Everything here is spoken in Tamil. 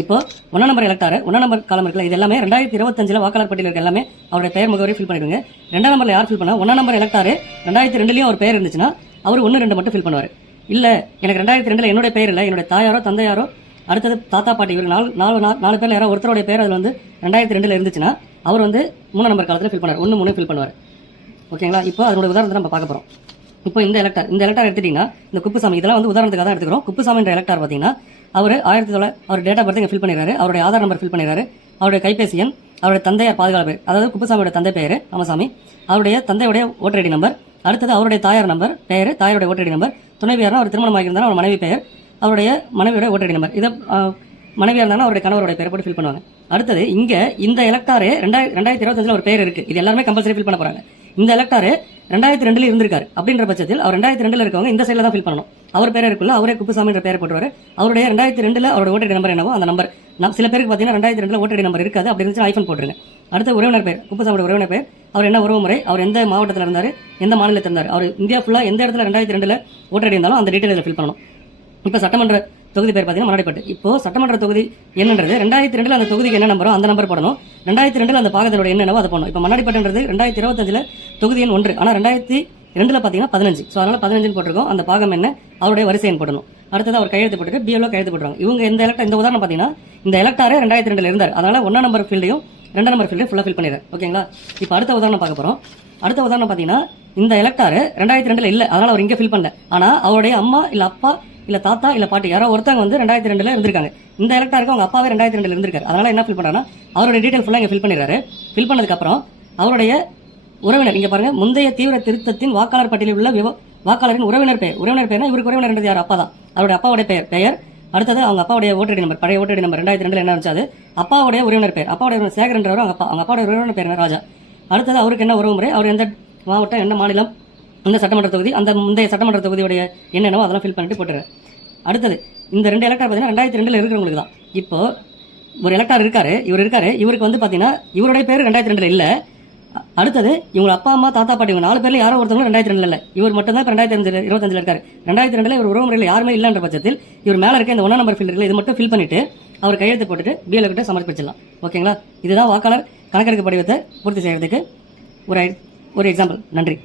இப்போ ஒன்றாம் நம்பர் எலக்டார் ஒன்றாம் நம்பர் காலம் இருக்குல்ல இது எல்லாமே ரெண்டாயிரத்தி இருபத்தஞ்சில் வாக்காளர் பட்டியல் இருக்க எல்லாமே அவருடைய பெயர் முகவரி ஃபில் பண்ணிடுங்க. ரெண்டாம் நம்பரில் யார் ஃபில் பண்ணா ஒன்றாம் நம்பர் எலக்டார் ரெண்டாயிரத்தி ரெண்டுலேயும் ஒரு பெயர் இருந்துச்சுன்னா அவர் ஒன்று ரெண்டு மட்டும் ஃபில் பண்ணுவார். இல்லை எனக்கு ரெண்டாயிரத்தி ரெண்டில் என்னுடைய பெயர் இல்லை என்னுடைய தாயாரோ தந்தையாரோ அடுத்தது தாத்தா பாட்டி இவர் நாலு நாலு நாலு நாலு யாரோ ஒருத்தருடைய பேர் அதில் வந்து ரெண்டாயிரத்தி ரெண்டில் இருந்துச்சுன்னா அவர் வந்து மூணு நம்பர் காலத்தில் ஃபில் பண்ணுவார். ஒன்று மூணு ஃபில் பண்ணுவார். ஓகேங்களா? இப்போ அதோட உதாரணத்தை நம்ம பார்க்க போகிறோம் இப்போ இந்த எலக்டார் இந்த எலக்டார் எடுத்துட்டீங்கன்னா இந்த குப்புசாமி இதெல்லாம் வந்து உதாரணத்துக்காக தான் எடுத்துக்கிறோம். குப்புசாமின்ற எலக்டார் பார்த்தீங்கன்னா அவர் ஆயிரத்தி தொள்ளாயிரத்தி அவர் டேட் ஆஃப் பர்த் இங்கே ஃபில் பண்ணிடுறாரு. அவருடைய ஆதார் நம்பர் ஃபில் பண்ணிடுறாரு. அவருடைய கைபேசி எண் அவருடைய தந்தையார் பாதுகாப்பு அதாவது குப்புசாமியோட தந்தை பெயர் ராமசாமி. அவருடைய தந்தையுடைய ஓட்டர் ஐடி நம்பர் அடுத்தது அவருடைய தாயார் நம்பர் பெயர் தாயாருடைய ஓட்டர் ஐடி நம்பர் துணைவியார் அவர் திருமணம் ஆகியிருந்தாலும் அவர் மனைவி பெயர் அவருடைய மனைவியோட ஓட்டர் ஐடி நம்பர் இதை மனைவியாக இருந்தாலும் அவருடைய கணவருடைய பேரை போட்டு ஃபில் பண்ணுவாங்க. அடுத்தது இங்கே இந்த எலக்டாரு ரெண்டாயிரத்தி ரெண்டாயிரத்தி இருபத்தஞ்சில் ஒரு பேர் இருக்குது இது எல்லாருமே கம்பல்சரி ஃபில் பண்ண போகிறாங்க இந்த எலக்டாரு ரெண்டாயிரத்தி ரெண்டுல இருந்திருக்காரு. அப்படின்ற பட்சத்தில் அவர் ரெண்டாயிரத்தி ரெண்டுல இருக்கவங்க இந்த சைடில் தான் ஃபில் பண்ணணும். அவர் பேர் இருக்குல்ல அவரே குப்புசாமின்ற பேரை போட்டுவார் அவருடைய ரெண்டாயிரத்தி ரெண்டுல அவரோட ஓட்டடி நம்பர் என்னவோ அந்த நம்பர் நம் சில பேருக்கு பார்த்தீங்கன்னா ரெண்டாயிரத்தி ரெண்டுல ஓட்டடி நம்பர் இருக்காது. அப்படி இருந்துச்சு ஐஃபோன் போட்டுருங்க. அடுத்த உறவினர் பேர் குப்புசாமியோட உறவினர் பேர். அவர் என்ன உறவு முறை அவர் எந்த மாவட்டத்தில் இருந்தார் எந்த மாநிலத்தில் இருந்தார். அவர் இந்தியா ஃபுல்லாக எந்த இடத்துல ரெண்டாயிரத்தி ரெண்டுல ஓட்டடி இருந்தாலும் அந்த டீட்டெயில் ஃபில் பண்ணணும். இப்போ சட்டமன்ற தொகுதி பேர் பார்த்தீங்கன்னா மன்னாடிப்பட்டு இப்போ சட்டமன்ற தொகுதி என்னன்றது ரெண்டாயிரத்தி ரெண்டில் அந்த தொகுதிக்கு என்ன நம்பரோ அந்த நம்பர் போடணும். ரெண்டாயிரத்தி ரெண்டில் அந்த பாகத்தோட என்னவோ அதை போடணும். இப்போ மன்னாடிப்பட்டுன்றது ரெண்டாயிரத்தி இருபத்தஞ்சில் தொகுதி எண் ஒன்று. ஆனால் ரெண்டாயிரத்தி ரெண்டில் பார்த்தீங்கன்னா பதினஞ்சு. ஸோ அதனால் பதினஞ்சுன்னு போட்டிருக்கோம். அந்த பாகம் என்ன? அவருடைய வரிசை எண் போடணும். அடுத்தது அவர் கையெழுத்து போட்டுட்டு பிஎல்ஓ கையெழுத்து போட்டுருவாங்க இவங்க இந்த எலக்டர் இந்த உதாரணம் பார்த்தீங்கன்னா இந்த எலக்டாரே ரெண்டாயிரத்தி ரெண்டில் இருந்தார். அதனால் ஒன்றாம் நம்பர் ஃபீல்டையும் ரெண்டாம் நம்பர் ஃபீல்டையும் ஃபுல்லாக ஃபில் பண்ணிடுறேன். ஓகேங்களா இப்போ அடுத்த உதாரணம் பார்க்க போகிறோம் அடுத்த உதாரணம் பார்த்தீங்கன்னா இந்த எலக்டார் ரெண்டாயிரத்தி ரெண்டில் இல்லை. அதனால் அவர் இங்கே ஃபில் பண்ணல. ஆனால் அவருடைய அம்மா இல்லை அப்பா இல்லை தாத்தா இல்லை பாட்டி யாரோ ஒருத்தவங்க வந்து ரெண்டாயிரத்தி ரெண்டுல இருந்திருக்காங்க. இந்த எலக்டாருக்கு அவங்க அப்பாவே ரெண்டாயிரத்தி ரெண்டுல இருந்திருக்காரு. அதனால என்ன ஃபில் பண்ணுறாங்கன்னா அவருடைய டீட்டெயில் ஃபுல்லாக இங்கே ஃபில் பண்ணிடுறாரு. ஃபில் பண்ணதுக்கப்புறம் அவருடைய உறவினர் இங்க பாருங்க முந்தைய தீவிர திருத்தத்தின் வாக்காளர் பட்டியலில் உள்ள விவ- வாக்காளரின் உறவினர் பெயர் உறவினர் பெயர்னா இவருக்கு உறவினர் என்றது யார்? அப்பா தான். அவருடைய அப்பாவுடைய பெயர் பெயர். அடுத்தது அவங்க அப்பாவுடைய ஓட்டடி நம்பர் பழைய ஓட்டடி நம்பர் ரெண்டாயிரத்தி ரெண்டுல என்ன இருந்துச்சு? அப்பாவுடைய உறவினர் பெயர். அப்பாவுடைய சேகர் சேகரன்றவர் அவங்க அப்பா. அவங்க அப்பாவுடைய உறவினர் பெயர் ராஜா? அடுத்தது அவருக்கு என்ன உறவு முறை? அவர் எந்த மாவட்டம் என்ன மாநிலம்? இந்த சட்டமன்ற தொகுதி அந்த முந்தைய சட்டமன்ற தொகுதியுடைய என்னென்னவோ அதெல்லாம் ஃபில் பண்ணிட்டு போட்டுறேன் அடுத்தது இந்த ரெண்டு எலக்டார் பார்த்தீங்கன்னா ரெண்டாயிரத்தி ரெண்டில் இருக்கிறவங்களுக்கு தான். இப்போ ஒரு எலக்டார் இருக்காரு இவர் இருக்காரு இவருக்கு வந்து பார்த்தீங்கன்னா இவருடைய பேர் ரெண்டாயிரத்தி ரெண்டில் இல்லை. அடுத்தது இவங்க அப்பா அம்மா தாத்தா பாட்டி இவங்க நாலு பேரில் யாரோ ஒருத்தவங்க ரெண்டாயிரத்தி ரெண்டில் இல்லை. இவர் மட்டும் தான் ரெண்டாயிரத்தி அஞ்சு இருபத்தஞ்சில் இருக்காரு. ரெண்டாயிரத்தி ரெண்டில் இவர் உறவு முறையில் யாருமே இல்லைன்ற பட்சத்தில் இவர் மேலே இருக்க இந்த ஒன்றாம் நம்பர் ஃபீல்டு இது மட்டும் ஃபில் பண்ணிட்டு அவர் கையெழுத்து போட்டுட்டு பிஎல் கிட்ட சமர்ப்பிச்சிடலாம். ஓகேங்களா? இதுதான் வாக்காளர் கணக்கெடுப்பு படிவத்தை பூர்த்தி செய்கிறதுக்கு ஒரு ஐ- ஒரு எக்ஸாம்பிள் நன்றி.